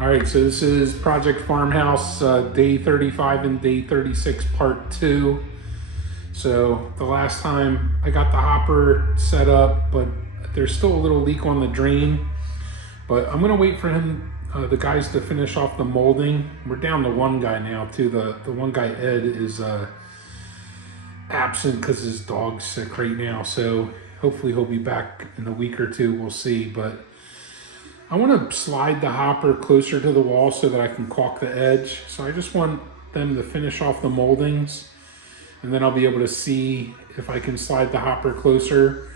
All right, so this is Project Farmhouse, day 35 and day 36, part 2. So the last time I got the hopper set up, but there's still a little leak on the drain. But I'm gonna wait for him, the guys to finish off the molding. We're down to one guy now too. The one guy, Ed, is absent because his dog's sick right now. So hopefully he'll be back in a week or two, we'll see. But I want to slide the hopper closer to the wall so that I can caulk the edge. So I just want them to finish off the moldings, and then I'll be able to see if I can slide the hopper closer,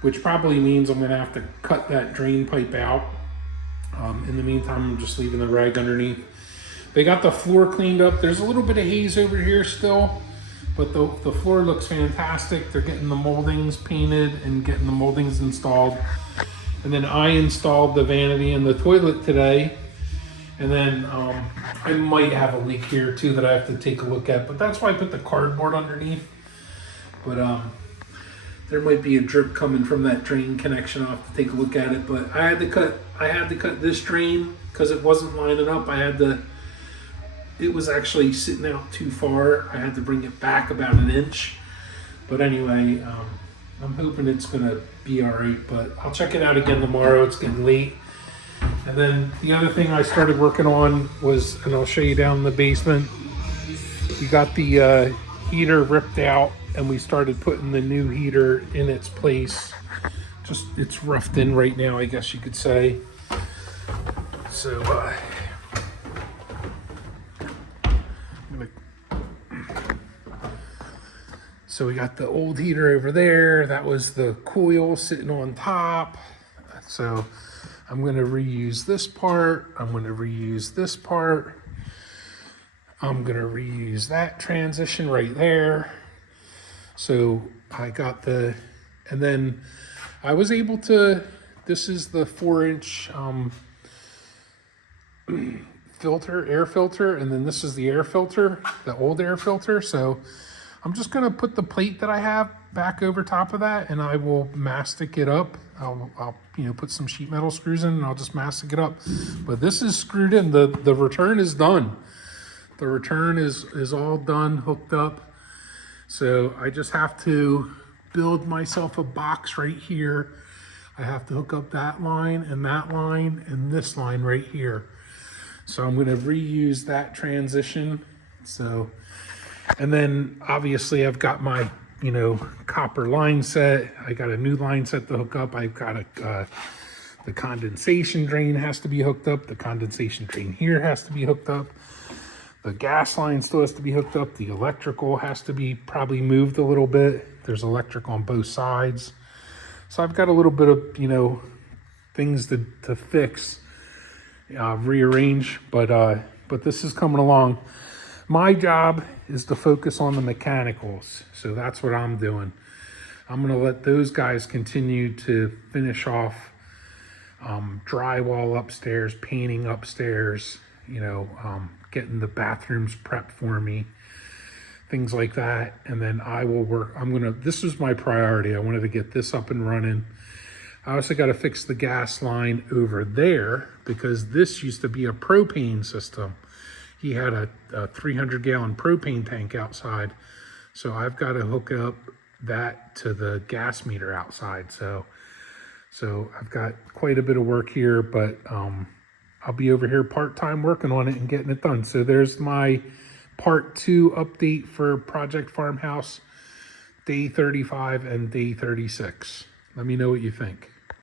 which probably means I'm going to have to cut that drain pipe out. In the meantime, I'm just leaving the rag underneath. They got the floor cleaned up. There's a little bit of haze over here still, but the floor looks fantastic. They're getting the moldings painted and getting the moldings installed. And then I installed the vanity and the toilet today. And then I might have a leak here too that I have to take a look at, but that's why I put the cardboard underneath. But there might be a drip coming from that drain connection. I'll have to take a look at it. But I had to cut this drain because it wasn't lining up. It was actually sitting out too far. I had to bring it back about an inch. But anyway, I'm hoping it's gonna be all right, but I'll check it out again tomorrow. It's getting late. And then the other thing I started working on was, and I'll show you down in the basement, we got the heater ripped out and we started putting the new heater in its place. Just, it's roughed in right now, I guess you could say. So, So we got the old heater over there. That was the coil sitting on top. So I'm going to reuse this part. I'm going to reuse this part. I'm going to reuse that transition right there. So I got and then I was able to, this is the 4-inch filter, air filter, and then this is the air filter, the old air filter. So I'm just gonna put the plate that I have back over top of that, and I will mastic it up. I'll put some sheet metal screws in, and I'll just mastic it up. But this is screwed in. The return is done. The return is all done, hooked up. So I just have to build myself a box right here. I have to hook up that line and this line right here. So I'm gonna reuse that transition. So. And then obviously I've got my, copper line set. I got a new line set to hook up. I've got the condensation drain has to be hooked up. The condensation drain here has to be hooked up. The gas line still has to be hooked up. The electrical has to be probably moved a little bit. There's electric on both sides. So I've got a little bit of, things to fix, rearrange, but this is coming along. My job is to focus on the mechanicals. So that's what I'm doing. I'm gonna let those guys continue to finish off drywall upstairs, painting upstairs, getting the bathrooms prepped for me, things like that. And then I will work, this was my priority. I wanted to get this up and running. I also got to fix the gas line over there because this used to be a propane system. He had a 300-gallon propane tank outside. So I've got to hook up that to the gas meter outside. So I've got quite a bit of work here, but I'll be over here part-time working on it and getting it done. So there's my part 2 update for Project Farmhouse, day 35 and day 36. Let me know what you think.